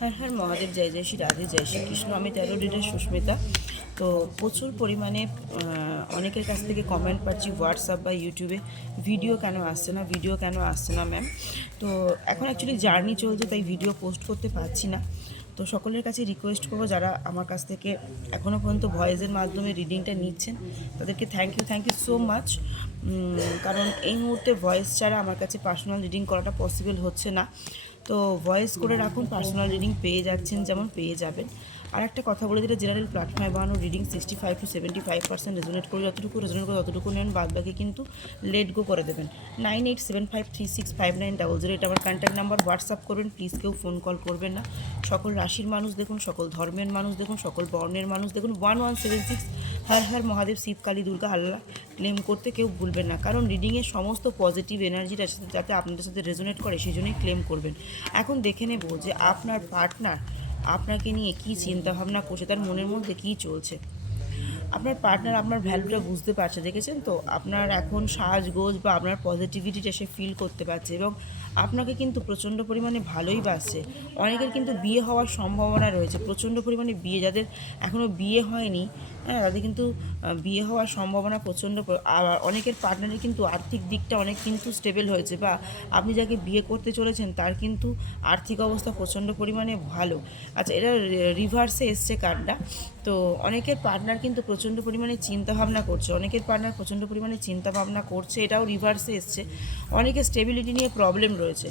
হ্যাঁ হ্যাঁ মহাদেব, জয় জয় শ্রী রাধে, জয় শ্রীকৃষ্ণ। আমি 13 ডিটের সুস্মিতা। তো প্রচুর পরিমাণে অনেকের কাছ থেকে কমেন্ট পাচ্ছি হোয়াটসঅ্যাপ বা ইউটিউবে, ভিডিও কেন আসছে না, ভিডিও কেন আসছে না ম্যাম। তো এখন অ্যাকচুয়ালি জার্নি চলছে, তাই ভিডিও পোস্ট করতে পারছি না। তো সকলের কাছে রিকোয়েস্ট করবো, যারা আমার কাছ থেকে এখনও পর্যন্ত ভয়েসের মাধ্যমে রিডিংটা নিচ্ছেন তাদেরকে থ্যাংক ইউ সো মাচ। কারণ এই মুহূর্তে ভয়েস ছাড়া আমার কাছে পার্সোনাল রিডিং করাটা পসিবল হচ্ছে না। তো ভয়েস করে রাখুন, পার্সোনাল রিডিং পেয়ে যাচ্ছেন যেমন পেয়ে যাবেন। আর একটা কথা বলে দিলে, জেনারেল প্ল্যাটফর্মে বানানো রিডিং 65 to 75% রেজোনেট করে, যতটুকু রেজোনেট করে ততটুকু নেন, বাদ বাকি কিন্তু লেট গো করে দেবেন। 9875365900 এটা আমার কন্ট্যাক্ট নাম্বার, হোয়াটসঅ্যাপ করবেন প্লিজ, কেউ ফোন কল করবেন না। সকল রাশির মানুষ দেখুন, সকল ধর্মের মানুষ দেখুন, সকল বর্ণের মানুষ দেখুন। 1176 হর হর মহাদেব, শিব কালী দুর্গা আল্লাহ ক্লেম করতে কেউ ভুলবেন না, কারণ রিডিংয়ের সমস্ত পজিটিভ এনার্জিটা যাতে আপনাদের সাথে রেজোনেট করে সেই জন্যই ক্লেম করবেন। এখন দেখে নেব যে আপনার পার্টনার আপনাকে নিয়ে কী চিন্তাভাবনা করছে, তার মনের মধ্যে কী চলছে। আপনার পার্টনার আপনার ভ্যালুটা বুঝতে পারছে, দেখেছেন তো, আপনার এখন সাজগোজ বা আপনার পজিটিভিটিটা সে ফিল করতে পারছে এবং আপনাকে কিন্তু প্রচণ্ড পরিমাণে ভালোই বাসছে। অনেকের কিন্তু বিয়ে হওয়ার সম্ভাবনা রয়েছে, প্রচণ্ড পরিমাণে বিয়ে, যাদের এখনও বিয়ে হয়নি হ্যাঁ তাদের কিন্তু বিয়ে হওয়ার সম্ভাবনা প্রচণ্ড। আর অনেকের পার্টনারের কিন্তু আর্থিক দিকটা অনেক কিন্তু স্টেবল হয়েছে, বা আপনি যাকে বিয়ে করতে চলেছেন তার কিন্তু আর্থিক অবস্থা প্রচণ্ড পরিমাণে ভালো। আচ্ছা, এটা রিভার্সে এসছে কার্ডটা। তো অনেকের পার্টনার কিন্তু প্রচণ্ড পরিমাণে চিন্তাভাবনা করছে, অনেকের পার্টনার প্রচণ্ড পরিমাণে চিন্তাভাবনা করছে, এটাও রিভার্সে এসছে। অনেকের স্টেবিলিটি নিয়ে প্রবলেম রয়েছে,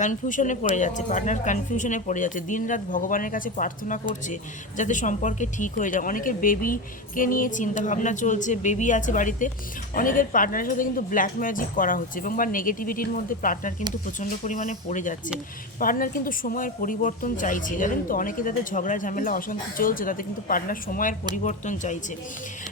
কনফিউশনে পড়ে যাচ্ছে, পার্টনার কনফিউশনে পড়ে যাচ্ছে, দিনরাত ভগবানের কাছে প্রার্থনা করছে যাতে সম্পর্কে ঠিক হয়ে যায়। অনেকের বেবিকে নিয়ে চিন্তাভাবনা চলছে, বেবি আছে বাড়িতে। অনেকের পার্টনারের সাথে কিন্তু ব্ল্যাক ম্যাজিক করা হচ্ছে এবং বা নেগেটিভিটির মধ্যে পার্টনার কিন্তু প্রচণ্ড পরিমাণে পড়ে যাচ্ছে। পার্টনার কিন্তু সময়ের পরিবর্তন চাইছে, জানেন তো, অনেকে যাদের ঝগড়া ঝামেলা অশান্তি চলছে তাদের কিন্তু পার্টনার সময়ের পরিবর্তন চাইছে।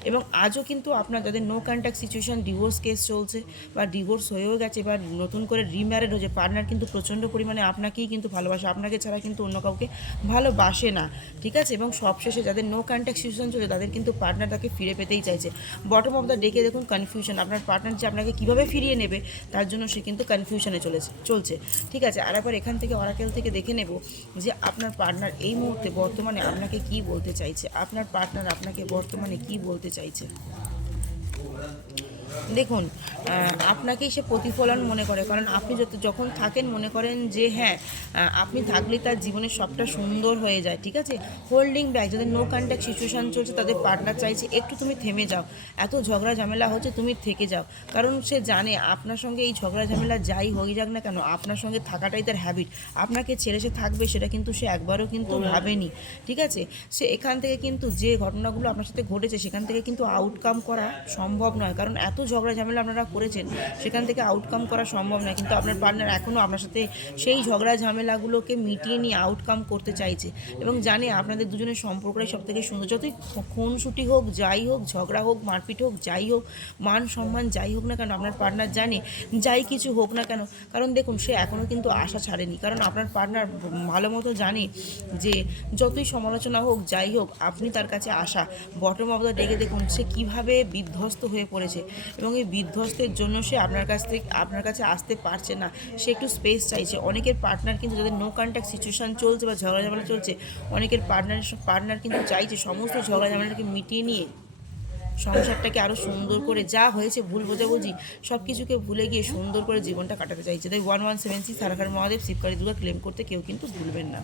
এবং আজও কিন্তু আপনার যাদের no contact situation, divorce case চলছে বা ডিভোর্স হয়েও গেছে বা নতুন করে রিম্যারেড হয়েছে, পার্টনার কিন্তু প্রচণ্ড পরিমাণে আপনাকেই কিন্তু ভালোবাসে, আপনাকে ছাড়া কিন্তু অন্য কাউকে ভালোবাসে না, ঠিক আছে। এবং সবশেষে যাদের নো কন্ট্যাক্ট সিচুয়েশন চলছে তাদের কিন্তু পার্টনার তাকে ফিরে পেতেই চাইছে। বটম অফ দ্য ডেকে দেখুন কনফিউশন, আপনার পার্টনার যে আপনাকে কীভাবে ফিরিয়ে নেবে তার জন্য সে কিন্তু কনফিউশনে চলছে, ঠিক আছে। আর একবার এখান থেকে অরাকেল থেকে দেখে নেব যে আপনার পার্টনার এই মুহূর্তে বর্তমানে আপনাকে কী বলতে চাইছে, আপনার পার্টনার আপনাকে বর্তমানে কী বলতে চাইছে। দেখুন, আপনাকেই সে প্রতিফলন মনে করে, কারণ আপনি যখন থাকেন মনে করেন যে হ্যাঁ আপনি থাকলে তার জীবনের সবটা সুন্দর হয়ে যায়, ঠিক আছে। হোল্ডিং ব্যাক, যাদের নো কন্ট্যাক্ট সিচুয়েশান চলছে তাদের পার্টনার চাইছে একটু তুমি থেমে যাও, এত ঝগড়া ঝামেলা হচ্ছে তুমি থেকে যাও, কারণ সে জানে আপনার সঙ্গে এই ঝগড়া ঝামেলা যাই হয়ে যাক না কেন আপনার সঙ্গে থাকাটাই তার হ্যাবিট। আপনাকে ছেড়ে সে থাকবে সেটা কিন্তু সে একবারও কিন্তু ভাবেনি, ঠিক আছে। সে এখান থেকে কিন্তু যে ঘটনাগুলো আপনার সাথে ঘটেছে সেখান থেকে কিন্তু আউটকাম করা সম্ভব নয়, কারণ এত ঝগড়া ঝামেলা আপনারা করেছেন, সেখান থেকে আউটকাম করা সম্ভব নয়। কিন্তু আপনার পার্টনার এখনও আপনার সাথে সেই ঝগড়া ঝামেলাগুলোকে মিটিয়ে নিয়ে আউটকাম করতে চাইছে এবং জানে আপনাদের দুজনের সম্পর্কটাই সব থেকে সুন্দর। যতই খুনসুটি হোক, যাই হোক, ঝগড়া হোক, মারপিট হোক, যাই হোক, মান সম্মান যাই হোক না কেন, আপনার পার্টনার জানে যাই কিছু হোক না কেন, কারণ দেখুন সে এখনও কিন্তু আশা ছাড়েনি, কারণ আপনার পার্টনার ভালো মতো জানে যে যতই সমালোচনা হোক, যাই হোক, আপনি তার কাছে আশা। বটম অফ দ্য ডেকে দেখুন সে কীভাবে বিধ্বস্ত হয়ে পড়েছে এবং এই বিধ্বস্তের জন্য সে আপনার কাছে আসতে পারছে না, সে একটু স্পেস চাইছে। অনেকের পার্টনার কিন্তু যাদের নো কন্ট্যাক্ট সিচুয়েশান চলছে বা ঝগড়া ঝামেলা চলছে, অনেকের পার্টনার কিন্তু চাইছে সমস্ত ঝগড়া ঝামেলাটাকে মিটিয়ে নিয়ে সংসারটাকে আরও সুন্দর করে, যা হয়েছে ভুল বোঝাবুঝি সব কিছুকে ভুলে গিয়ে সুন্দর করে জীবনটা কাটাতে চাইছে। তাই 1176 হর হর মহাদেব, শিবকালী দুর্গা ক্লেম করতে কেউ কিন্তু ভুলবেন না।